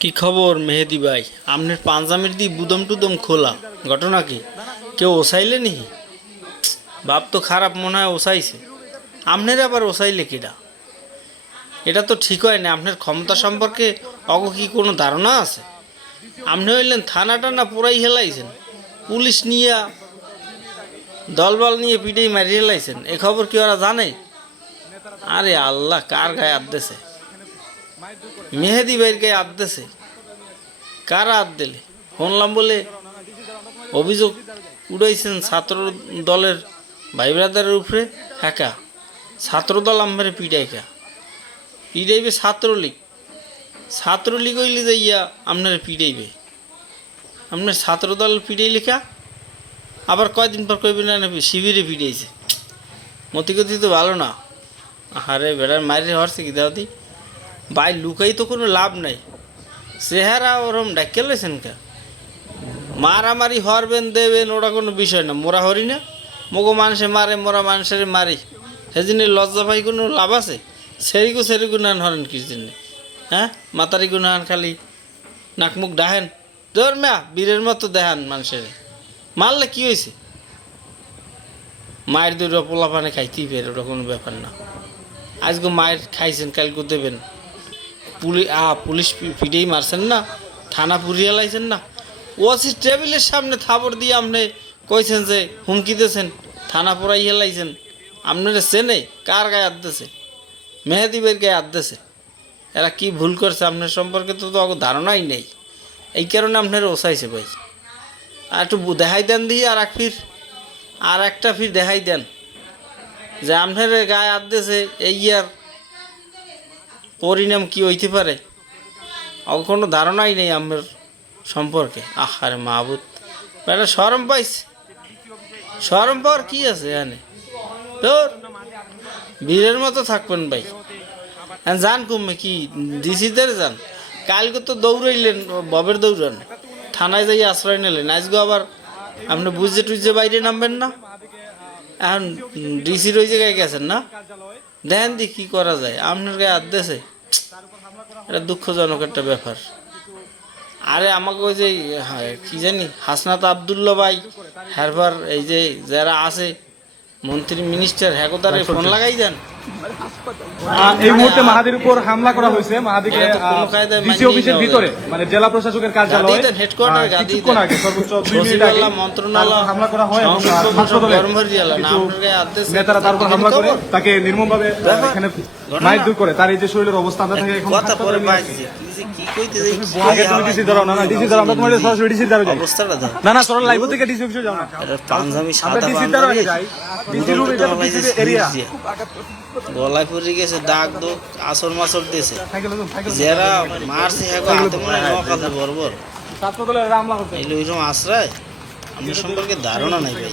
কি খবর মেহেদি ভাই? আপনার পাঞ্জামের দি বুদম টুদম খোলা, ঘটনা কি? কেউ ওসাইলে নি? বাপ তো খারাপ মনে হয় ওসাইছে। আপনার আবার ওসাইলে কিডা? এটা তো ঠিক হয় না। আপনার ক্ষমতা সম্পর্কে অগ কি কোনো ধারণা আছে? আপনি হইলেন থানা টানা পুরাই হেলাইছেন, পুলিশ নিয়ে দলবল নিয়ে পিটেই মারিয়ে হেলাইছেন। এ খবর কি ওরা জানে? আরে আল্লাহ, কার গায়ে আবদেছে? মেহেদি ভাইয়ের গায়ে আবদেছে। কারা হাত দিলে শুনলাম বলে অভিযোগ উড়াইছেন ছাত্র দলের ভাই ব্রাদারের উপরে। হ্যাঁ, ছাত্র দল আমারে পিটাইকা পিটাইবে ছাত্রলীগ। ছাত্রলীগ হইলে যাইয়া আপনার পিটাইবে। আপনার ছাত্র দল পিটাই লেখা আবার কয়দিন পর কইবে না শিবিরে পিটাইছে। মতিগতি তো ভালো না। আরে বেড়ার মায়ের হরছে কি দাওদি ভাই, লুকাই তো কোনো লাভ নাই। চেহারা ওরম ডাক্কে লেছেন কা? মারামারি হরবেন দেবেন ওটা কোনো বিষয় না। মোরা হরি না, মগো মানুষে মারে, মোরা মানুষের মারি। সেদিনে লজ্জা পাই কোনো লাভ আছে? সেরি গুনান হরেন কি জন্য? হ্যাঁ, মাতারি গুনাহান খালি নাকমুখ ডাহেন। ধর মা বীরের মতো দেখান মানুষের। মারলে কি হয়েছে? মায়ের দুটো পোলা পানে খাইতেই ফের, ওটা কোনো ব্যাপার না। আজকে মায়ের খাইছেন, কালকে দেবেন। পুলিশ পিটেই মারছেন না, থানা পুড়িয়ে লাইছেন না। ওসি টেবিলের সামনে থাপড় দিয়ে আপনি কইছেন যে হুমকি দিয়েছেন, থানা পোড়াই হেলাইছেন। আপনারা চেনে কার গায়ে হাত দিয়েছে? মেহেদি ভাইয়ের গায়ে হাত দিয়েছে। এরা কি ভুল করছে আপনার সম্পর্কে তো ধারণাই নেই। এই কারণে আপনারা ওসাইছে ভাই। আর একটু দেখাই দেন দিয়ে আর একটা ফির দেখাই দেন যে আপনার গায়ে হাত দিয়েছে। এই ইয়ার পরিণাম কি হইতে পারে কোনো ধারণাই নেই আমার সম্পর্কে। আরে মাহবুদ, এটা শরম পাইছে। শরম পাওয়ার কি আছে এখানে? তোর বীরের মতো থাকবেন ভাই। যান কমে কি ডিসিদের যান। কালকে তো দৌড়াইলেন, ববের দৌড়ান, থানায় যাই আশ্রয় নিলেন। আজকে আবার আপনি বুঝে টুঝে বাইরে নামবেন না। এখন ডিসির ওই জায়গায় গেছেন না, দেখেন দি কি করা যায়। আপনার গায়ে হাত দিয়েছে, এটা দুঃখজনক একটা ব্যাপার। আরে আমাকে ওই যে কি জানি হাসনাত আবদুল্লা ভাই, হ্যারবার এই যে যারা আছে মন্ত্রী মিনিস্টার, হ্যাকোদারে ফোন লাগাই দেন। এই মুহূর্তে মাহাদির উপর হামলা করা হয়েছে। মাহাদিকে ডিসি অফিসের ভিতরে, মানে জেলা প্রশাসকের কার্যালয় হেডকোয়ার্টার কিছুক্ষণ আগে সর্বোচ্চ 2 মিনিট আগে মন্ত্রণালয় হামলা করা হয় এবং নেতারা তার উপর হামলা করে তাকে নির্মমভাবে এখানে মাইর দূর করে। তার এই যে শরীরের অবস্থা আমরা থেকে এখন কথা পরে পাইছি। কি কইতে যাই আগে তুমি ডিসি ধরো না, ডিসি ধরো, আমরা তোমাদের সরাসরি ডিসি ধরো যাই। অবস্থাটা দাও না সরল লাইভ থেকে ডিসি অফিসে যাও না। এটা পাঞ্জাবি সাদা ডিসি ধরো আগে যাই। ডিসি রুম এটা ডিসি এরিয়া গলায় পড়ে গেছে, দাগ দো আসর মাসর দিয়েছে। যারা মারছে হাতে মনে নকাল বর্বর ছাত্র দলের হামলা হচ্ছে। এই লোক আশ্রয় আমার সম্পর্কে ধারণা নাই ভাই।